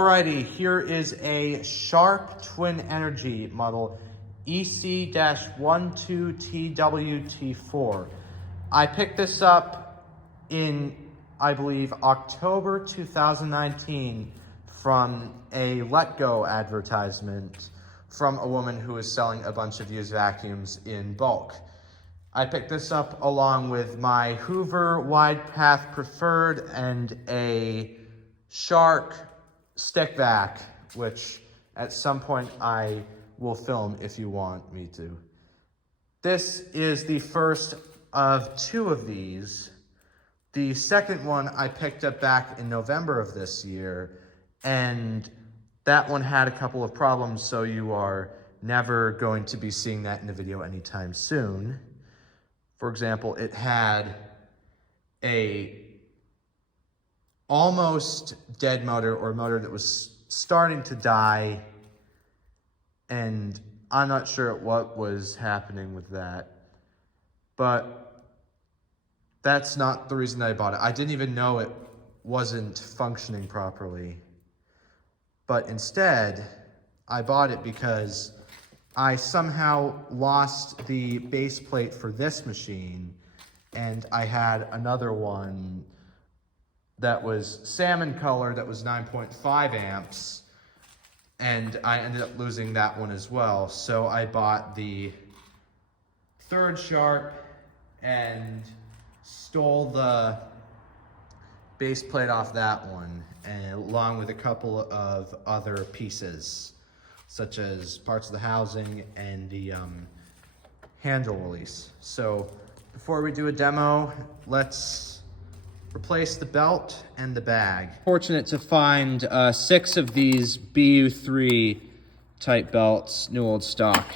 Alrighty, here is a Sharp Twin Energy model EC-12TWT4. I picked this up in, I believe, October 2019 from a Let Go advertisement from a woman who was selling a bunch of used vacuums in bulk. I picked this up along with my Hoover Wide Path Preferred and a Shark stick vac, which at some point I will film if you want me to. This is the first of two of these. The second one I picked up back in November of this year, and that one had a couple of problems, so you are never going to be seeing that in a video anytime soon. For example, it had a almost dead motor, or a motor that was starting to die, and I'm not sure what was happening with that, but that's not the reason I bought it. I didn't even know it wasn't functioning properly, but instead I bought it because I somehow lost the base plate for this machine, and I had another one that was salmon color that was 9.5 amps, and I ended up losing that one as well. So I bought the third Sharp and stole the base plate off that one, and along with a couple of other pieces, such as parts of the housing and the handle release. So before we do a demo, let's replace the belt and the bag. Fortunate to find 6 of these BU3 type belts, new old stock.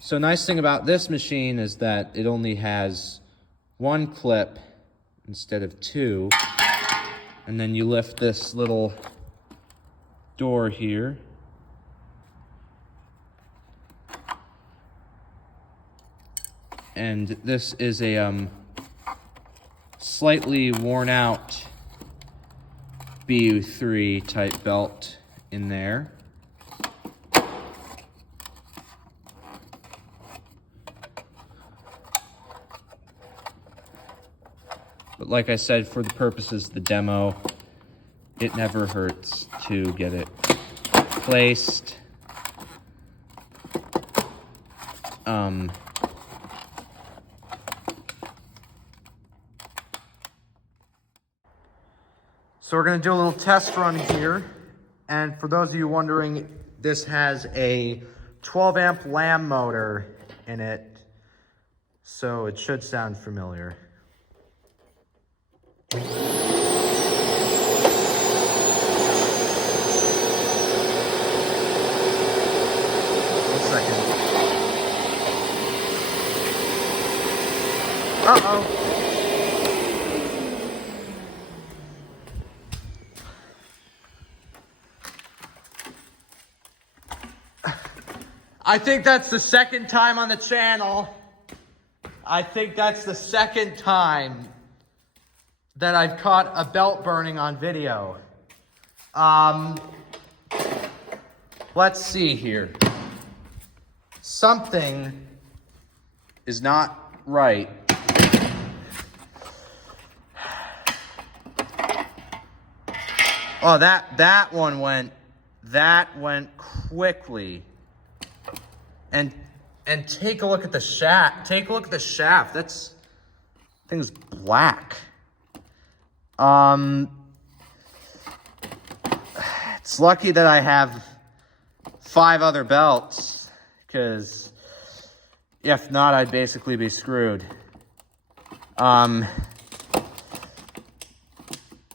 So nice thing about this machine is that it only has 1 clip instead of 2. And then you lift this little door here. And this is a slightly worn out BU3 type belt in there. But like I said, for the purposes of the demo, it never hurts to get it placed. So we're going to do a little test run here, and for those of you wondering, this has a 12 amp lamb motor in it, so it should sound familiar. One second. Uh-oh. I think that's the second time on the channel. I think that's the second time that I've caught a belt burning on video. Let's see here. Something is not right. Oh, that one went quickly. And take a look at the shaft. Take a look at the shaft. That's thing's black. It's lucky that I have 5 other belts, because if not, I'd basically be screwed.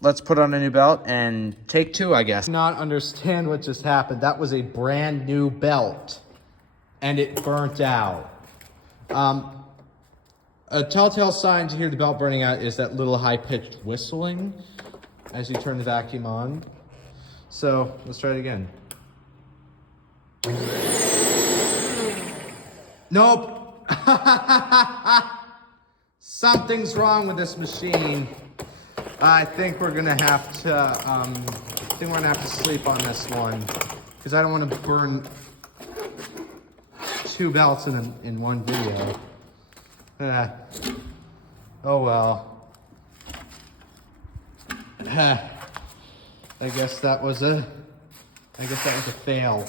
Let's put on a new belt and take 2, I guess. Not understand what just happened. That was a brand new belt, and it burnt out. A telltale sign to hear the belt burning out is that little high-pitched whistling as you turn the vacuum on. So let's try it again. Nope. Something's wrong with this machine. I think we're gonna have to think we're gonna have to sleep on this one because I don't want to burn 2 belts in one video. Oh well. I guess that was a fail.